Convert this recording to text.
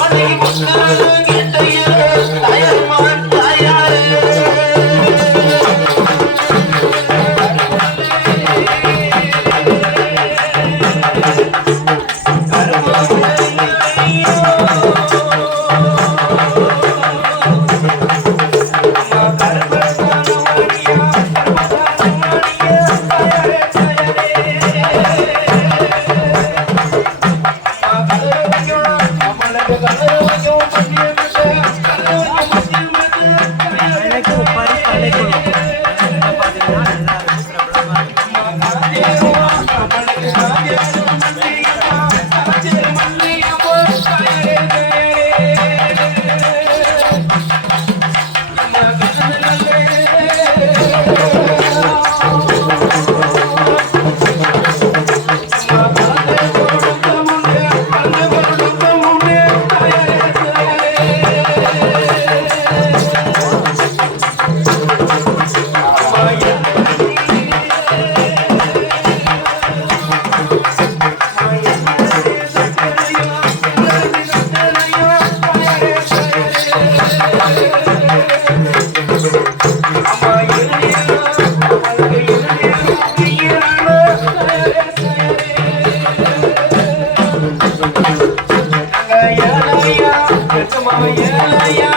கொள்ளையின் Yeah. மாவையா